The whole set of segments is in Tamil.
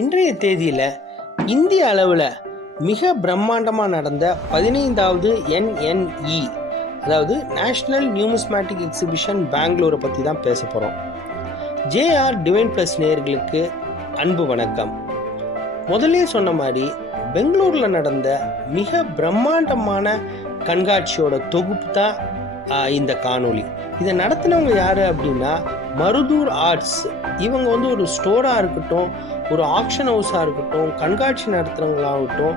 இன்றைய தேதியில் இந்திய அளவில் மிக பிரம்மாண்டமாக நடந்த 15வது NNE, அதாவது நேஷ்னல் நியூமிஸ்மேட்டிக் எக்ஸிபிஷன் பெங்களூரை பற்றி தான் பேச போகிறோம். ஜேஆர் டிவைன் ப்ளஸ் நேயர்களுக்கு அன்பு வணக்கம். முதல்ல சொன்ன மாதிரி பெங்களூரில் நடந்த மிக பிரம்மாண்டமான கண்காட்சியோட தொகுப்பு தான் இந்த காணொளி. இதை நடத்தினவங்க யார் அப்படின்னா மருதூர் ஆர்ட்ஸ். இவங்க ஒரு ஸ்டோராக இருக்கட்டும், ஒரு ஆக்ஷன் ஹவுஸாக இருக்கட்டும், கண்காட்சி நடத்துகிறவங்களாகட்டும்,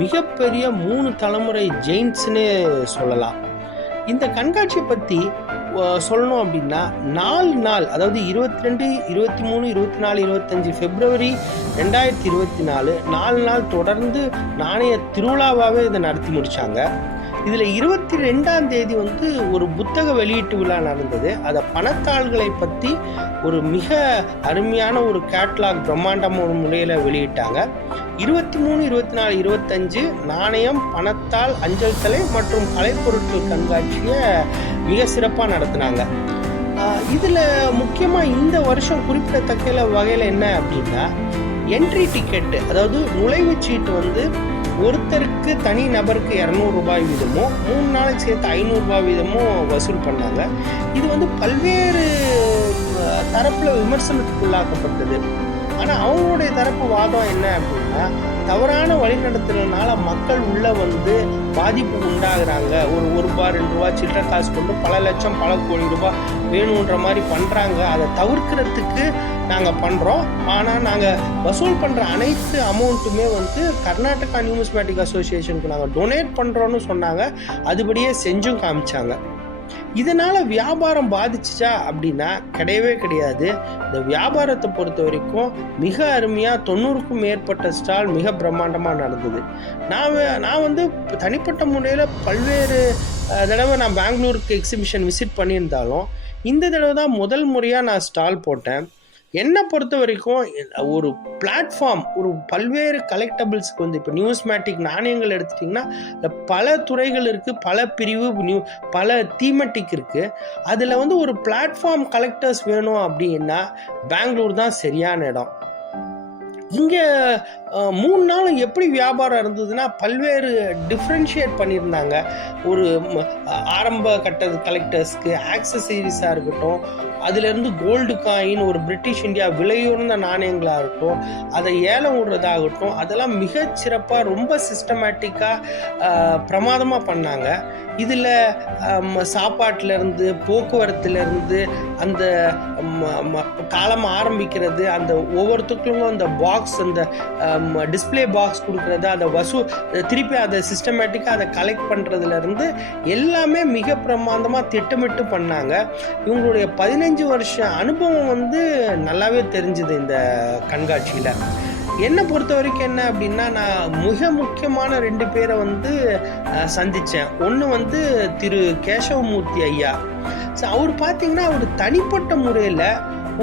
மிகப்பெரிய 3 தலைமுறை ஜெயின்ட்ஸ்னே சொல்லலாம். இந்த கண்காட்சியை பற்றி சொல்லணும் அப்படின்னா 4 நாள், அதாவது 22, 23, 24, 25 பிப்ரவரி 2024 4 நாள் தொடர்ந்து நாணய திருவிழாவாகவே இதை நடத்தி முடித்தாங்க. இதில் 22ஆம் தேதி ஒரு புத்தக வெளியீட்டு விழா நடந்தது. அதை பணத்தாள்களை பற்றி ஒரு மிக அருமையான ஒரு கேட்லாக் பிரம்மாண்டமான முறையில் வெளியிட்டாங்க. 23, 24, 25 நாணயம், பணத்தாள், அஞ்சல் தலை மற்றும் கலைப்பொருட்கள் கண்காட்சியை மிக சிறப்பாக நடத்தினாங்க. இதில் முக்கியமாக இந்த வருஷம் குறிப்பிடத்தக்க வகையில் என்ன அப்படின்னா, என்ட்ரி டிக்கெட்டு, அதாவது நுழைவுச்சீட்டு ஒருத்தருக்கு தனி நபருக்கு 200 ரூபாய் வீதமோ 3 நாளைக்கு சேர்த்து 500 ரூபாய் வீதமோ வசூல் பண்ணாங்க. இது பல்வேறு தரப்பில் விமர்சனத்துக்குள்ளாக்கப்பட்டது. ஆனால் அவங்களுடைய தரப்பு வாதம் என்ன அப்படின்னா, தவறான வழிநடத்துறதுனால மக்கள் உள்ள பாதிப்பு உண்டாகிறாங்க. ஒரு ரூபா 2 ரூபா சில்லறை காசு கொண்டு பல லட்சம் பல கோடி ரூபாய் வேணுன்ற மாதிரி பண்ணுறாங்க. அதை தவிர்க்கிறதுக்கு நாங்கள் பண்ணுறோம். ஆனால் நாங்கள் வசூல் பண்ணுற அனைத்து அமௌண்ட்டுமே கர்நாடகா நியூமிஸ்மேட்டிக் அசோசியேஷனுக்கு நாங்கள் டொனேட் பண்ணுறோன்னு சொன்னாங்க. அதுபடியே செஞ்சும் காமிச்சாங்க. இதனால் வியாபாரம் பாதிச்சுச்சா அப்படின்னா கிடையவே கிடையாது. இந்த வியாபாரத்தை பொறுத்த வரைக்கும் மிக அருமையாக 90க்கும் மேற்பட்ட ஸ்டால் மிக பிரம்மாண்டமாக நடந்தது. நான் தனிப்பட்ட முறையில் பல்வேறு தடவை நான் பெங்களூருக்கு எக்ஸிபிஷன் விசிட் பண்ணியிருந்தாலும் இந்த தடவை தான் முதல் முறையாக நான் ஸ்டால் போட்டேன். என்னை பொறுத்த வரைக்கும் ஒரு பிளாட்ஃபார்ம், ஒரு பல்வேறு கலெக்டபிள்ஸ்க்கு இப்போ நியூஸ்மேட்டிக் நாணயங்கள் எடுத்துட்டிங்கன்னா பல துறைகள் இருக்குது, பல பிரிவு, பல தீமெட்டிக் இருக்குது. அதில் ஒரு பிளாட்ஃபார்ம் கலெக்டர்ஸ் வேணும் அப்படின்னா பெங்களூர் தான் சரியான இடம். இங்கே 3 நாளும் எப்படி வியாபாரம் இருந்ததுன்னா பல்வேறு டிஃப்ரென்ஷியேட் பண்ணியிருந்தாங்க. ஒரு ஆரம்ப கட்ட கலெக்டர்ஸ்க்கு ஆக்சசரிஸாக இருக்கட்டும், அதிலேருந்து கோல்டு காயின், ஒரு பிரிட்டிஷ் இந்தியா விலையுறந்த நாணயங்களாக இருக்கட்டும், அதை ஏலம் விடுறதாகட்டும், அதெல்லாம் மிகச்சிறப்பாக ரொம்ப சிஸ்டமேட்டிக்காக பிரமாதமாக பண்ணாங்க. இதில் சாப்பாட்டிலேருந்து போக்குவரத்துலேருந்து அந்த காலம் ஆரம்பிக்கிறது, அந்த ஒவ்வொருத்தருக்கும் அந்த பாக்ஸ், அந்த டிஸ்பிளே பாக்ஸ் கொடுக்குறது, அதை திருப்பி அதை சிஸ்டமேட்டிக்காக அதை கலெக்ட் பண்ணுறதுலேருந்து எல்லாமே மிக பிரமாதமாக திட்டமிட்டு பண்ணாங்க. இவங்களுடைய 15 வருஷ அனுபவம் நல்லாவே தெரிஞ்சுது இந்த கண்காட்சியில். என்னை பொறுத்த வரைக்கும் என்ன அப்படின்னா, நான் மிக முக்கியமான 2 பேரை சந்தித்தேன். ஒன்று திரு கேசவமூர்த்தி ஐயா. ஸோ அவர் பார்த்தீங்கன்னா அவர் தனிப்பட்ட முறையில்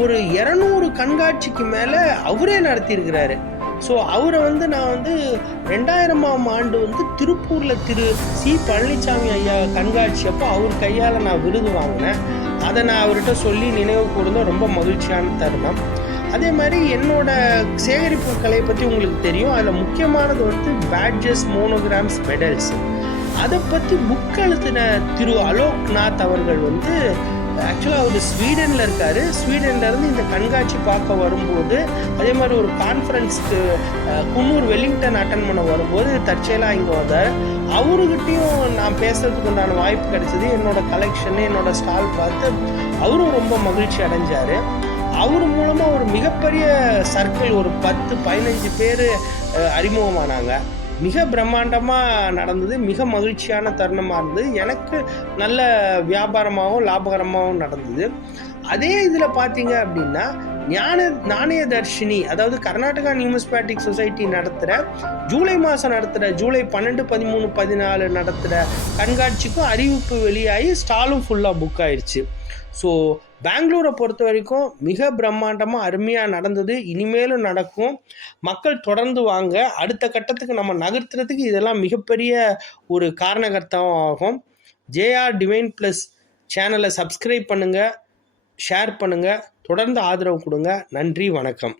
ஒரு 200 கண்காட்சிக்கு மேலே அவரே நடத்தியிருக்கிறாரு. ஸோ அவரை நான் 2000ஆம் ஆண்டு திருப்பூரில் திரு சி பழனிசாமி ஐயா கண்காட்சி அப்போ அவர் கையால் நான் விருது வாங்கினேன். அதை நான் அவர்கிட்ட சொல்லி நினைவு கூர்ந்த ரொம்ப மகிழ்ச்சியான தருணம். அதே மாதிரி என்னோட சேகரிப்பு கலையை பற்றி உங்களுக்கு தெரியும். அதில் முக்கியமானது பேட்ஜஸ், மோனோகிராம்ஸ், மெடல்ஸ். அதை பற்றி புக் எழுத்தின திரு அலோக்நாத் அவர்கள் ஆக்சுவலாக அவர் ஸ்வீடனில் இருக்கார். ஸ்வீடன்லேருந்து இந்த கண்காட்சி பார்க்க வரும்போது, அதே மாதிரி ஒரு கான்ஃபரன்ஸ்க்கு குன்னூர் வெல்லிங்டன் அட்டன் பண்ண வரும்போது தற்செயலாக இங்கே வந்தார். அவர்கிட்டையும் நான் பேசுறதுக்கு உண்டான வாய்ப்பு கிடைச்சது. என்னோட கலெக்ஷனு, என்னோட ஸ்டால் பார்த்து அவரும் ரொம்ப மகிழ்ச்சி அடைஞ்சார். அவர் மூலமாக ஒரு மிகப்பெரிய சர்க்கிள், ஒரு 10-15 பேர் அறிமுகமானாங்க. மிக பிரம்மாண்டமாக நடந்தது. மிக மகிழ்ச்சியான தருணமாக இருந்தது. எனக்கு நல்ல வியாபாரமாகவும் லாபகரமாகவும் நடந்தது. அதே இதில் பார்த்தீங்க அப்படின்னா நாணய தர்ஷினி, அதாவது கர்நாடகா நியூமிஸ்மேட்டிக் சொசைட்டி நடத்துகிற ஜூலை மாதம் நடத்துகிற ஜூலை 12, 13, 14 நடத்துகிற கண்காட்சிக்கும் அறிவிப்பு வெளியாகி ஸ்டாலும் ஃபுல்லாக புக் ஆயிடுச்சு. ஸோ பெங்களூரை பொறுத்த வரைக்கும் மிக பிரம்மாண்டமாக அருமையாக நடந்தது. இனிமேலும் நடக்கும். மக்கள் தொடர்ந்து வாங்க. அடுத்த கட்டத்துக்கு நம்ம நகர்த்துறதுக்கு இதெல்லாம் மிகப்பெரிய ஒரு காரணகர்த்தாவும் ஆகும். ஜேஆர் டிவைன் ப்ளஸ் சேனலை சப்ஸ்கிரைப் பண்ணுங்கள், ஷேர் பண்ணுங்கள், தொடர்ந்து ஆதரவு கொடுங்க. நன்றி, வணக்கம்.